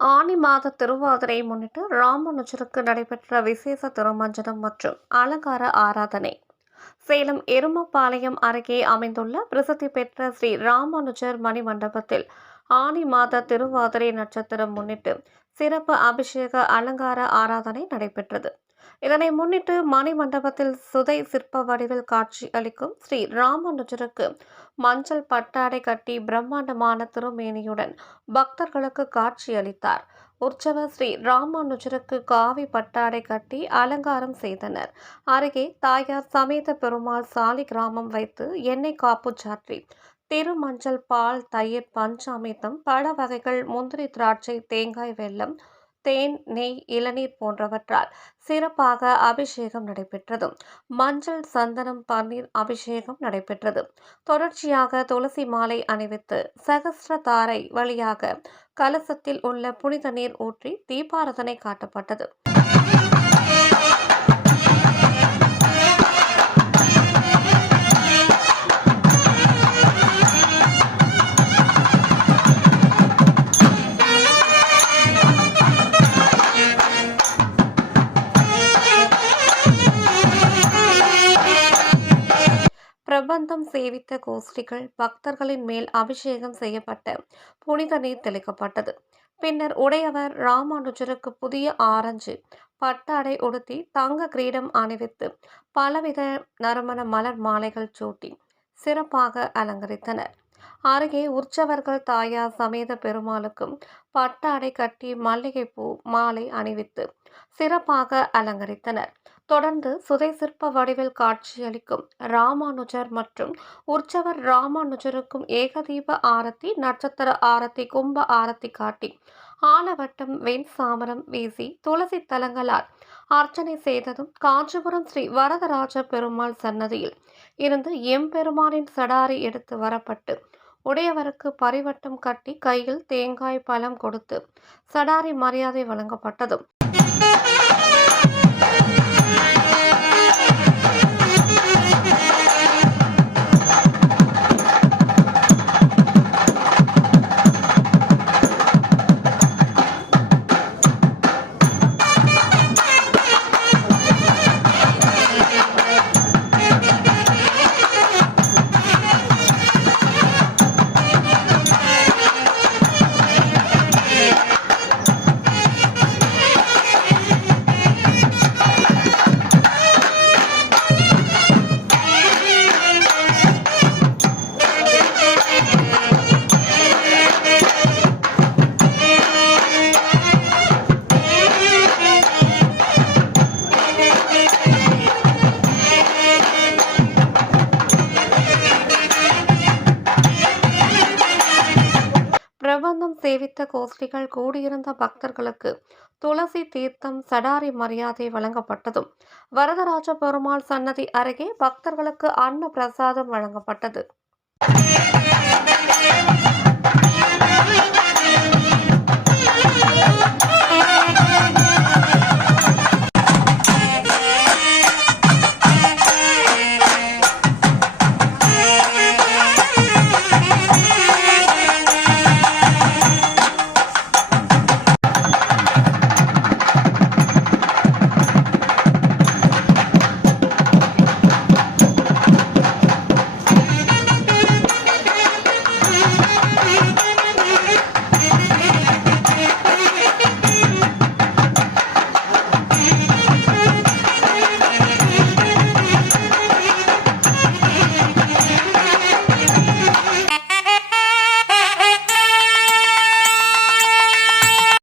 ஆனி மாத திருவாதிரை முன்னிட்டு ராமானுஜருக்கு நடைபெற்ற விசேஷ திருமஞ்சனம் மற்றும் அலங்கார ஆராதனை. சேலம் எருமப்பாளையம் அருகே அமைந்துள்ள பிரசித்தி பெற்ற ஸ்ரீ ராமானுஜர் மணி மண்டபத்தில் ஆனி மாத திருவாதிரை நட்சத்திரம் முன்னிட்டு சிறப்பு அபிஷேக அலங்கார ஆராதனை நடைபெற்றது. இதனை முன்னிட்டு மணி மண்டபத்தில் சுதை சிற்ப வடிவில் காட்சி அளிக்கும் ஸ்ரீ ராமானுஜருக்கு மஞ்சள் பட்டாடை கட்டி பிரம்மாண்டமான திருமேனியுடன் பக்தர்களுக்கு காட்சி அளித்தார். உற்சவர் ஸ்ரீ ராமானுஜருக்கு காவி பட்டாடை கட்டி அலங்காரம் செய்தனர். அருகே தாயார் சமேத பெருமாள் சாலி கிராமம் வைத்து எண்ணெய் காப்பு சாற்றி திருமஞ்சள் பால் தயிர் பஞ்சாமிர்தம் பழ வகைகள் முந்திரி திராட்சை தேங்காய் வெல்லம் தேன் நெய் இளநீர் போன்றவற்றால் சிறப்பாக அபிஷேகம் நடைபெற்றது மஞ்சள் சந்தனம் பன்னீர் அபிஷேகம் நடைபெற்றது. தொடர்ச்சியாக துளசி மாலை அணிவித்து சகஸ்ர தாரை வழியாக கலசத்தில் உள்ள புனித நீர் ஊற்றி தீபாரதனை காட்டப்பட்டது. பிரபந்தம் சேவித்த கோஷ்டிகள் பக்தர்களின் மேல் அபிஷேகம் செய்யப்பட்ட புனித நீர் தெளிக்கப்பட்டது. பின்னர் உடையவர் ராமானுஜருக்கு புதிய ஆரஞ்சு பட்டாடை உடுத்தி தங்க கிரீடம் அணிவித்து பலவித நறுமண மலர் மாலைகள் சூட்டி சிறப்பாக அலங்கரித்தனர். அருகே உற்சவர்கள் தாயார் சமேத பெருமாளுக்கும் பட்டாடை கட்டி மல்லிகைப்பூ மாலை அணிவித்து சிறப்பாக அலங்கரித்தனர். தொடர்ந்து சுதை சிற்ப வடிவில் காட்சியளிக்கும் ராமானுஜர் மற்றும் உற்சவர் ராமானுஜருக்கும் ஏகதீப ஆரத்தி நட்சத்திர ஆரத்தி கும்ப ஆரத்தி காட்டி ஆலவட்டம் வெண் சாமரம் வீசி துளசி தலங்களால் அர்ச்சனை செய்ததும் காஞ்சிபுரம் ஸ்ரீ வரதராஜ பெருமாள் சன்னதியில் இருந்து எம்பெருமானின் சடாரி எடுத்து வரப்பட்டு உடையவருக்கு பரிவட்டம் கட்டி கையில் தேங்காய் பழம் கொடுத்து சடாரி மரியாதை வழங்கப்பட்டதும் பிரபந்தம் சேவித்த கோஷ்டிகள் கூடியிருந்த பக்தர்களுக்கு துளசி தீர்த்தம் சடாரி மரியாதை வழங்கப்பட்டதும் வரதராஜ பெருமாள் சன்னதி அருகே பக்தர்களுக்கு அன்ன பிரசாதம் வழங்கப்பட்டது.